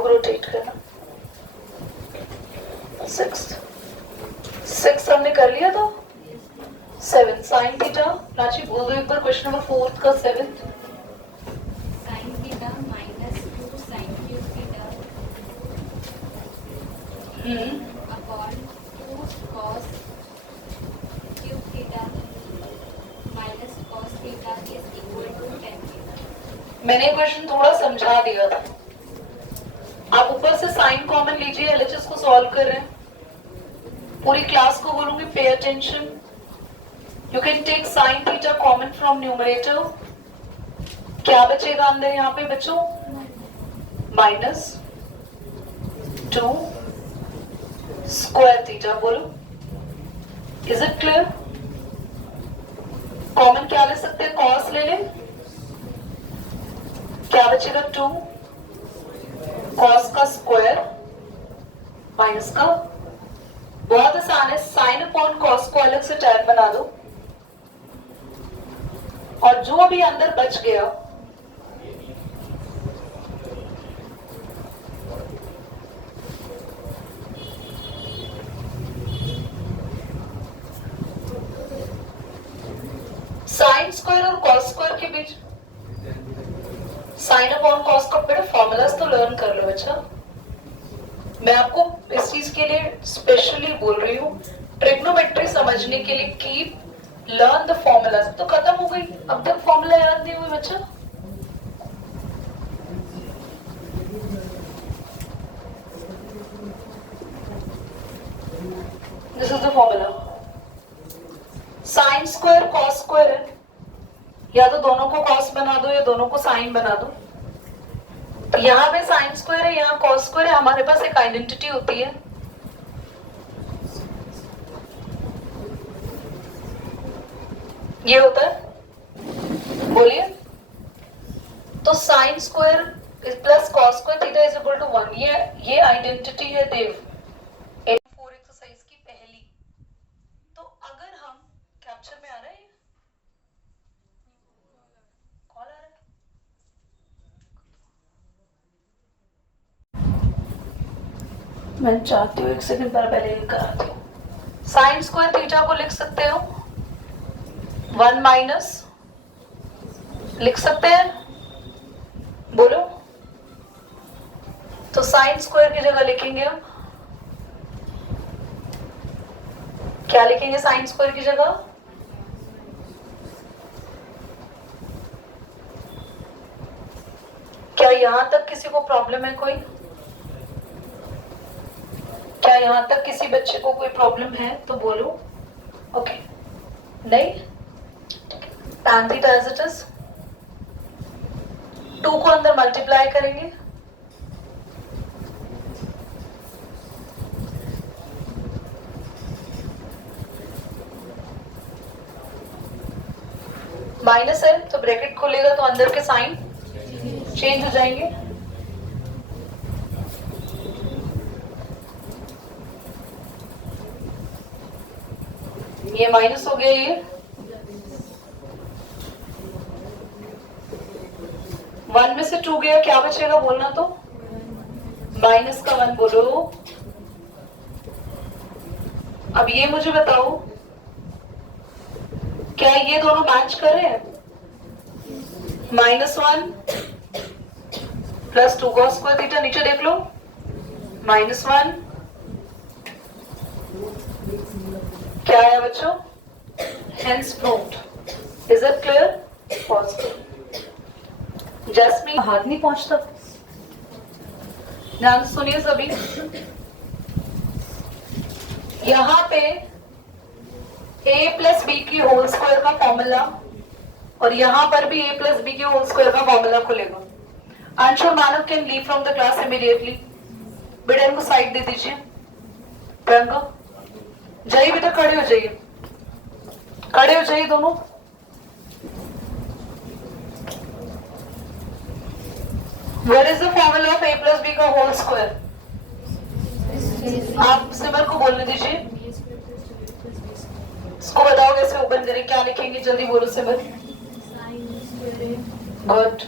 को रोटेट करना। 6 हमने कर लिया था। 7 साइन थीटा। प्राची बोल दो एक बार क्वेश्चन नंबर 4 का 7। Sine theta minus 2 sine cube theta upon 2 cos cube theta minus cos theta is equal to tan theta. मैंने क्वेश्चन थोड़ा समझा दिया था। आप ऊपर से साइन कॉमन लीजिए, एलएचएस को सॉल्व कर रहे हैं। पूरी क्लास को बोलूंगी pay attention. You can take sine theta common from numerator. क्या बचेगा अंदर यहाँ पे बच्चों? Minus 2 square theta. बोलो, इज इट क्लियर? कॉमन क्या ले सकते हैं? कॉस ले लें। क्या बचेगा? 2 कॉस का स्क्वायर माइनस का, बहुत आसान है, साइन अपॉन कॉस को अलग से टैन बना दो और जो भी अंदर बच गया साइन स्क्वायर और कॉस स्क्वायर के बीच साइन अपॉन कॉस का बेटा फॉर्मूलाज तो लर्न कर लो बच्चा। मैं आपको इस चीज के लिए स्पेशली बोल रही हूँ, ट्रिग्नोमेट्री समझने के लिए कीप लर्न द फॉर्मूलाज। तो खत्म हो गई, अब तक फॉर्मूला याद नहीं हुई बच्चा। This is the formula. Sine square cos square है, या तो दोनों को कॉस बना दो या दोनों को साइन बना दो। तो यहाँ पे साइन स्क्वायर है, यहाँ कॉस स्क्वायर है। हमारे पास एक आइडेंटिटी होती है, ये होता है, बोलिए। तो sine square plus cos square theta is equal to 1। ये आइडेंटिटी है देव 4 एक्सरसाइज की पहली। तो अगर हम कैप्चर में आ रहा है, कॉल आ रहा है, मैं चाहती हूँ एक सेकंड पर पहले कराती हूँ। साइन स्क्वायर थीटा को लिख सकते हो 1 माइनस, लिख सकते हैं, बोलो। तो साइन स्क्वायर की जगह लिखेंगे हम क्या लिखेंगे? साइन स्क्वायर की जगह क्या यहां तक किसी को प्रॉब्लम है? कोई क्या यहां तक किसी बच्चे को कोई प्रॉब्लम है तो बोलो। ओके, नहीं, tan theta as it is. 2 को अंदर मल्टीप्लाई करेंगे, माइनस है तो ब्रैकेट खुलेगा तो अंदर के साइन चेंज हो जाएंगे। ये माइनस हो गया, ये 1 में से 2 गया, क्या बचेगा बोलना तो? माइनस का 1 बोलो। अब ये मुझे बताओ, क्या ये दोनों मैच कर रहे हैं? -1 प्लस 2 कॉस स्क्वायर थीटा, नीचे देख लो, -1 क्या है बच्चों? Hence proved. Is it clear? Positive. Jasmine हाथ नहीं पहुंचता, ध्यान सुनिए सभी। यहां पे a प्लस बी की होल स्क्वायर का फॉर्मूला और यहां पर भी a प्लस बी की होल स्क्वायर का फॉर्मूला खुलेगा। अंश और Manav can leave from the class immediately. बेटा इनको साइड दे दीजिए। प्रियंका, जाइए बेटा, खड़े हो जाइए, खड़े हो जाइए दोनों। What is the formula of a plus b का होल स्क्वायर? आप सिमर को बोलने दीजिए, इसको बताओ कैसे ओपन करें, क्या लिखेंगे, जल्दी बोलो Simar. Good.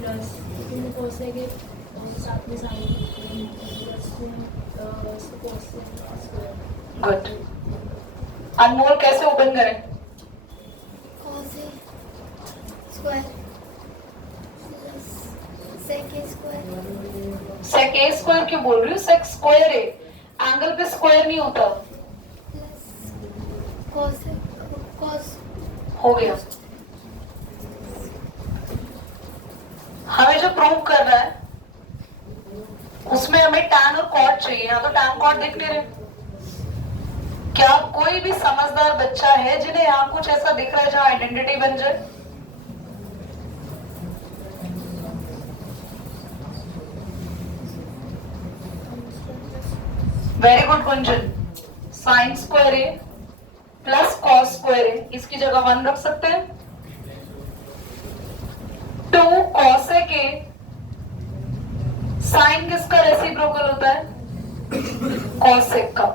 Plus 2 cosec A और साथ में sine plus 2 cosec square. Good. Anmol कैसे ओपन करें? cos a square plus sec a square sec a square क्यों बोल रही हूँ? सेक स्क्वायर है, एंगल पे स्क्वायर नहीं होता। plus cos हो गया। हमें जो प्रूव करना है उसमें हमें tan और cot चाहिए। यहाँ तो tan cot दिख नहीं रहे। क्या कोई भी समझदार बच्चा है जिन्हें यहाँ कुछ ऐसा दिख रहा है जहाँ आइडेंटिटी बन जाए? Very good Gunjan. Sine square A plus cos square A, इसकी जगह 1 रख सकते हैं। 2 कॉसेक ए, साइन किसका रेसिप्रोकल होता है? कॉसेक का।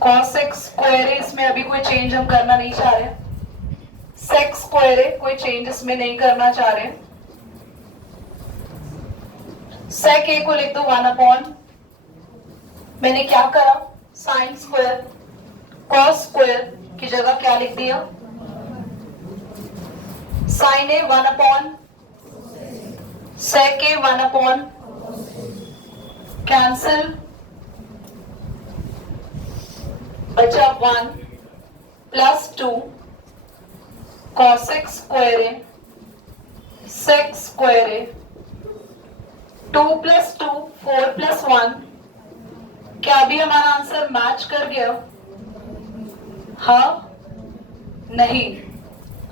कॉसेक स्क्वायर ए, इसमें अभी कोई चेंज हम करना नहीं चाह रहे। सेक स्क्वायर ए, कोई चेंज इसमें नहीं करना चाह रहे। सेक ए को लिख दो 1 अपॉन, मैंने क्या करा? साइन स्क्वायर कॉस स्क्वायर की जगह क्या लिख दिया? साइन ए 1 अपॉन सेक ए 1 अपॉन, कैंसिल, बचा 1 प्लस 2 कॉसेक स्क्वायर ए सेक स्क्वायर ए, 2 प्लस 2 4 प्लस 1। क्या अभी हमारा आंसर मैच कर गया? हाँ नहीं,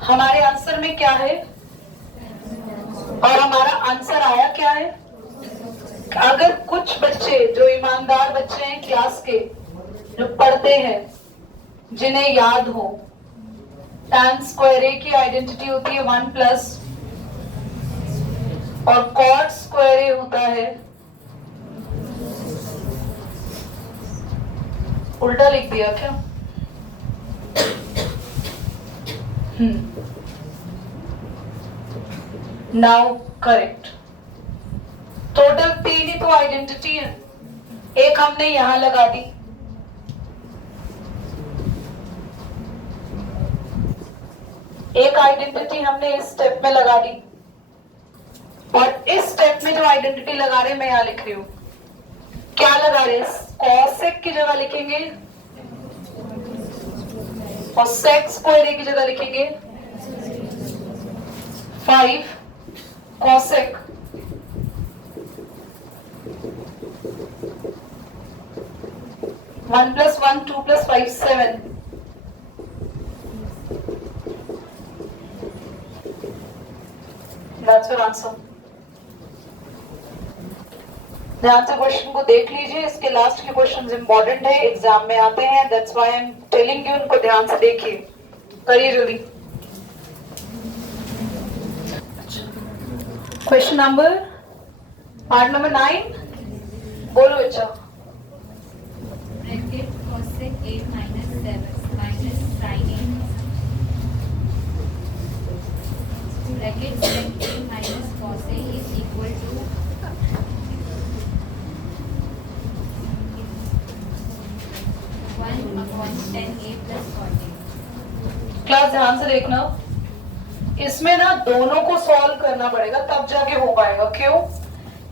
हमारे आंसर में क्या है और हमारा आंसर आया क्या है? अगर कुछ बच्चे जो ईमानदार बच्चे हैं क्लास के, जो पढ़ते हैं, जिन्हें याद हो, tan स्क्वायर ए की आइडेंटिटी होती है 1 प्लस, और cot स्क्वायर ए होता है, उल्टा लिख दिया क्या? Now correct. टोटल 3 ही तो आइडेंटिटी है, एक हमने यहां लगा दी, एक आइडेंटिटी हमने इस स्टेप में लगा दी, और इस स्टेप में जो आइडेंटिटी लगा रहे हैं मैं यहां लिख रही हूं। क्या लगा रहे हैं? कॉसेक की जगह लिखेंगे और सेक स्क्वायर ए की जगह लिखेंगे 5 cosec one plus 1 2 plus 5 7। That's your answer. ध्यान से क्वेश्चन को देख लीजिए, इसके लास्ट के क्वेश्चंस इंपॉर्टेंट है, एग्जाम में आते हैं। That's why I am telling you, उनको ध्यान से देखिए, करिए जल्दी। क्वेश्चन नंबर पार्ट नंबर 9, बोलो बच्चा। Bracket cosec a minus 7 minus sin a bracket sec a minus cos a is equal to 1 upon tan a plus cot a। Class ध्यान से देखना, इसमें ना दोनों को सॉल्व करना पड़ेगा तब जाके हो पाएगा। क्यों?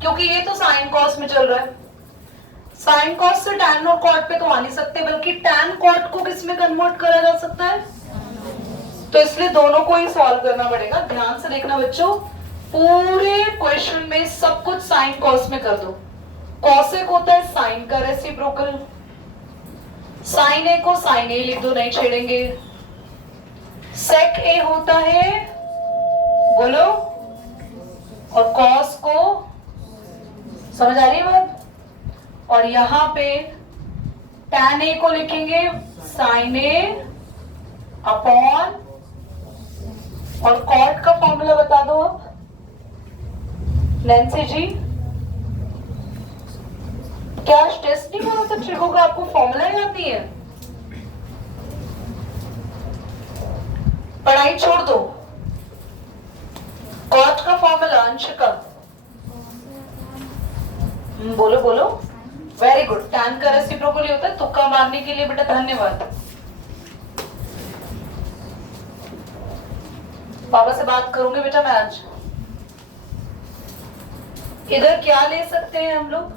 क्योंकि ये तो साइन कॉस में चल रहा है, साइन कॉस से टैन और कॉट पे तो आ नहीं सकते, बल्कि टैन कॉट को किस में कन्वर्ट करा जा सकता है? तो इसलिए दोनों को ही सॉल्व करना पड़ेगा। ध्यान से देखना बच्चों, पूरे क्वेश्चन में सब कुछ साइन कॉस में कर दो। कॉसेक होता है साइन का रेसिप्रोकल, साइन ए को साइन ए लिख दो, नहीं छेड़ेंगे। सेक ए होता है, बोलो, और कॉस को, समझ आ रही है बात? और यहां पे टैन ए को लिखेंगे साइन ए अपॉन, और कॉट का फॉर्मूला बता दो अब नैन्सी जी। क्या टेस्ट नहीं करो तो ट्रिको का आपको फॉर्मूला याद नहीं है? पढ़ाई छोड़ दो, कॉट का वंशिका बोलो बोलो। Very good. टैन का रेसिप्रोकल होता है। तुक्का मारने के लिए बेटा धन्यवाद। पापा से बात करूंगी बेटा मैं आज। इधर क्या ले सकते हैं हम लोग?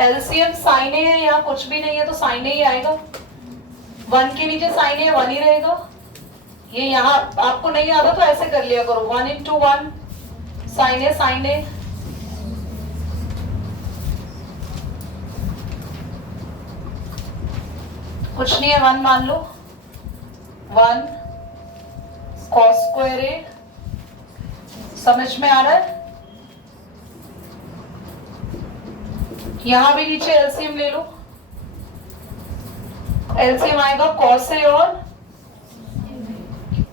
एलसीएम साइन ए है, यहाँ कुछ भी नहीं है तो साइन ए ही आएगा। 1 के नीचे साइन ए 1 ही रहेगा। ये यहाँ आपको नहीं आता तो ऐसे कर लिया करो, 1 into 1 साइन ए साइन ए। कुछ नहीं है, 1 मान लो। 1 cos स्क्वायर ए। समझ में आ रहा है? यहां भी नीचे एलसीएम ले लो। एलसीएम आएगा cos ए और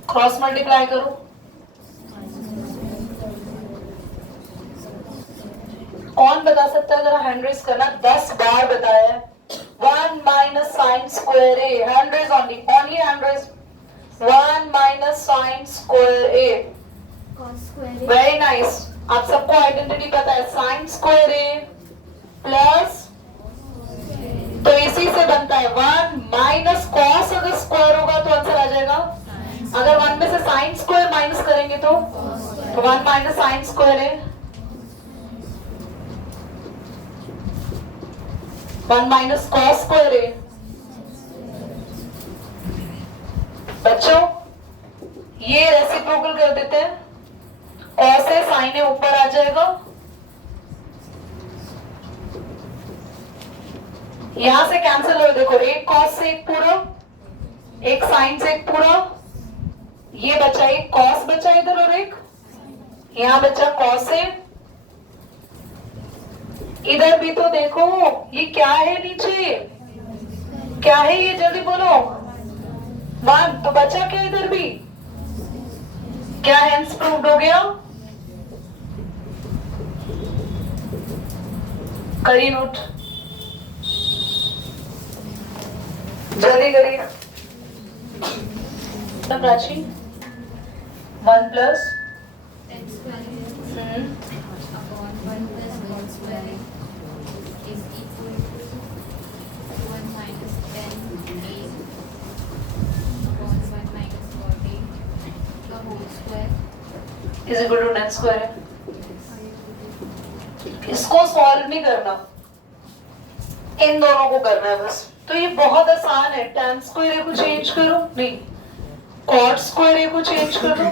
क्रॉस मल्टीप्लाई करो। कौन बता सकता है? जरा हैंड रेज करना। 10 बार बताया है। 1 minus sine square A. Hand raise only hand raise. 1 minus sine square A. Very nice. आप सबको आइडेंटिटी पता है। साइन स्क्वायर ए प्लस, तो इसी से बनता है 1 माइनस कॉस। अगर स्क्वायर होगा तो आंसर आ जाएगा। अगर 1 में से साइन स्क्वायर माइनस करेंगे तो 1 माइनस साइन स्क्वायर है 1 माइनस कॉस स्क्वायर है। बच्चों ये रेसिप्रोकल कर देते हैं। कॉस है साइन है ऊपर आ जाएगा। यहां से कैंसिल हो। देखो एक कॉस से एक पूरा, एक साइन से एक पूरा। ये बचा एक कॉस बचा इधर और एक यहां बचा कॉस है। इधर भी तो देखो ये क्या है नीचे, क्या है ये जल्दी बोलो। 1 तो बचा क्या इधर भी? क्या हेंस प्रूव्ड हो गया? करी नोट जल्दी करिए। Prachi 1 plus is equal to 9 square है। इसको सॉल्व नहीं करना, इन दोनों को करना है बस। तो ये बहुत आसान है। tan स्क्वायर ए को चेंज करो, नहीं cot स्क्वायर ए को चेंज करो।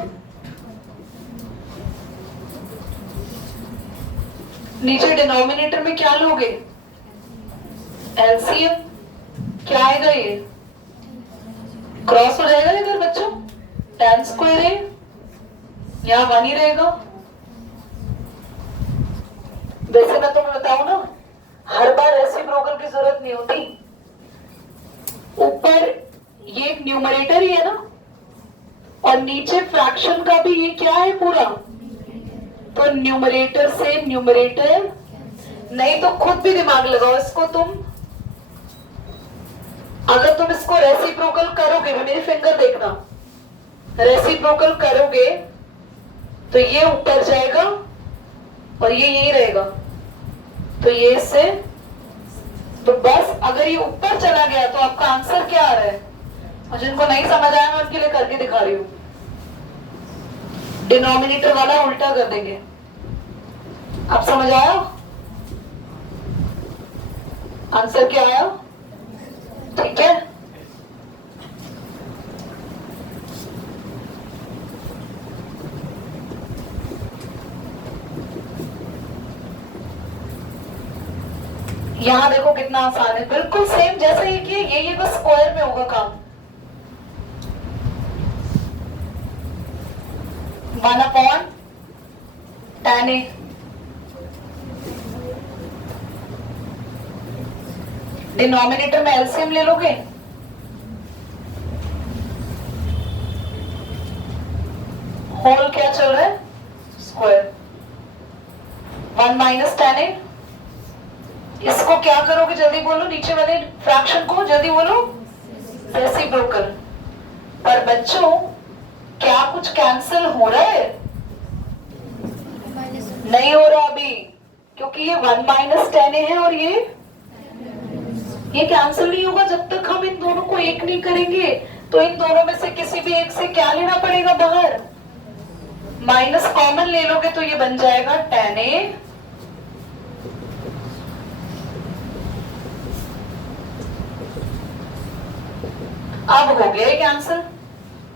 नीचे डिनोमिनेटर में क्या लोगे? एलसीएम। क्या आएगा ये? क्रॉस हो जाएगा इधर बच्चों। tan स्क्वायर ए यहाँ 1 ही रहेगा। वैसे मैं तुम्हें बताऊं ना, हर बार रेसिप्रोकल की जरूरत नहीं होती। ऊपर ये एक न्यूमरेटर ही है ना, और नीचे फ्रैक्शन का भी ये क्या है पूरा, तो न्यूमरेटर से न्यूमरेटर। नहीं तो खुद भी दिमाग लगाओ इसको तुम। अगर तुम इसको रेसिप्रोकल करोगे, मेरी फिंगर देखना, रेसिप्रोकल करोगे तो ये ऊपर जाएगा और ये यही रहेगा। तो ये इससे, तो बस अगर ये ऊपर चला गया तो आपका आंसर क्या आ रहा है? और जिनको नहीं समझ आया मैं उनके लिए करके दिखा रही हूं। डिनोमिनेटर वाला उल्टा कर देंगे। आप समझ आया? आंसर क्या आया? ठीक है। यहां देखो कितना आसान है, बिल्कुल सेम जैसे ये किए, ये बस स्क्वायर में होगा काम। 1/tan A। डिनोमिनेटर में एलसीएम ले लोगे, होल क्या चल रहा है? स्क्वायर। 1 minus tan A। इसको क्या करोगे जल्दी बोलो, नीचे वाले फ्रैक्शन को जल्दी बोलो, रेसिप्रोकल। पर बच्चों क्या कुछ कैंसिल हो रहा है? नहीं हो रहा अभी, क्योंकि ये 1 माइनस 10a है और ये कैंसिल नहीं होगा जब तक हम इन दोनों को एक नहीं करेंगे। तो इन दोनों में से किसी भी एक से क्या लेना पड़ेगा बाहर, माइनस कॉमन ले लोगे तो ये बन जाएगा 10a। अब हो गया कैंसिल।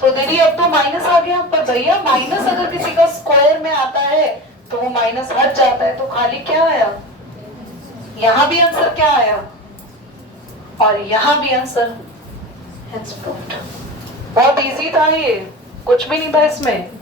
तो दीदी अब तो माइनस आ गया, पर भैया माइनस अगर किसी का स्क्वायर में आता है तो वो माइनस हट जाता है, तो खाली क्या आया, यहां भी आंसर क्या आया और यहां भी आंसर। बहुत इजी था ये, कुछ भी नहीं था इसमें।